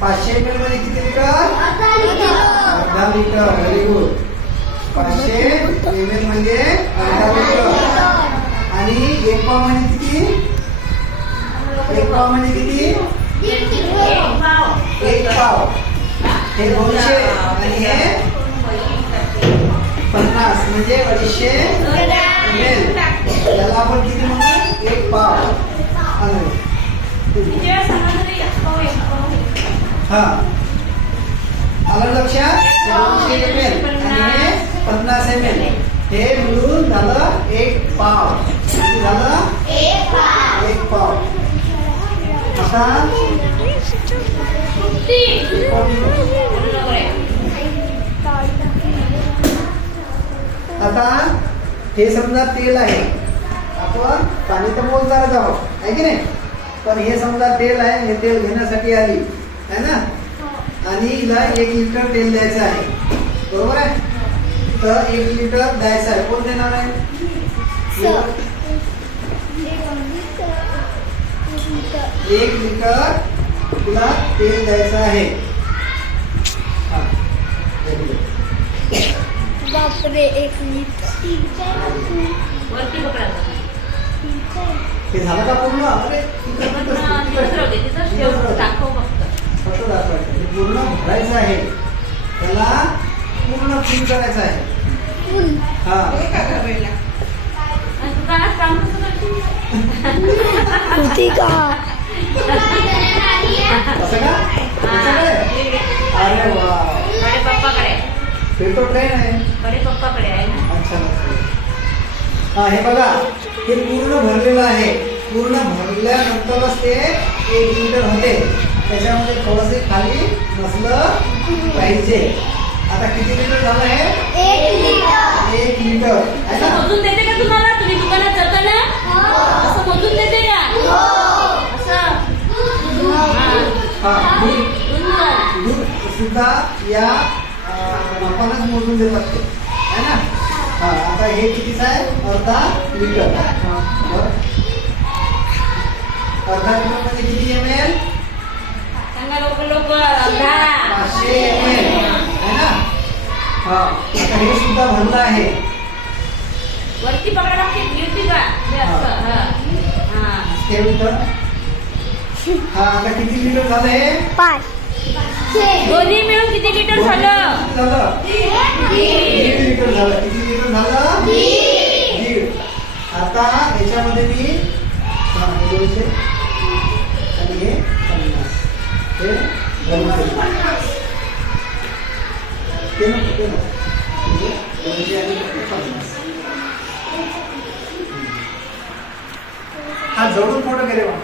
500 ml मध्ये किती litre? अर्धा लिटर. Very good. 500 ml म्हणजे अर्धा लिटर. आणि 1 पाव म्हणजे किती? 1 पाव म्हणजे किती? 1 पाव. हे 200 आणि हे 50 म्हणजे 250 ml. याला आपण किती म्हणू? 1 पाव. हा, आलं लक्षात? 200 ml आणि हे 50 ml. हे मिळून झालं 1 पाव. किती झालं? 1 पाव. आता हे समजा तेल आहे. आपण पाणी तर मोजणारच आहोत, आहे की नाही? पण हे समजा तेल आहे. हे तेल घेण्यासाठी आली आहे ना, आणि हिला 1 लिटर तेल द्यायचं आहे. बरोबर आहे? तर 1 लिटर द्यायचं आहे. कोण देणार आहे? 1 लिटर तुला तेल द्यायचं आहे. बापरे, 1 लिटर. हे झालं का पूर्ण? अरे फक्त दाखवायचं. हे पूर्ण भरायचं आहे. त्याला पूर्ण फुल करायचं आहे. हा, होती का? असं का? अरे वा, पेट्रोल ट्रेन आहे. अच्छा. हा, हे बघा, हे पूर्ण भरलेलं आहे. पूर्ण भरल्यानंतरच ते 1 लिटर होते. त्याच्यामध्ये थोडंसं खाली नसलं पाहिजे. आता किती लिटर झालं आहे? 1 लिटर. 1 लिटर आहे ना? मोजून देते का तुम्हाला? तुम्ही दुकानात जाता ना, असं मोजून देते का? असं हा, दूध सुद्धा या मापानच मोजून देतात ते, आहे ना? हा, आता हे कितीच आहे? अर्धा लिटर. अर्धा लिटर मध्ये किती ml? सांगा लवकर. 500 ml आहे ना? हा, आता हे सुद्धा भरलं आहे. वरती पकडा लागते, गिरती का? हे असं. ठेव इथं. हा, आता किती लिटर झालं हे? 5. दोन्ही मिळून किती लिटर झालं? 1 लिटर झालं. किती लिटर झालं? 1.5. आता याच्यामध्ये मी 200 आणि हे 50. हे ते नको. 200 आणि 50. हा, जवळून फोटो केले बा.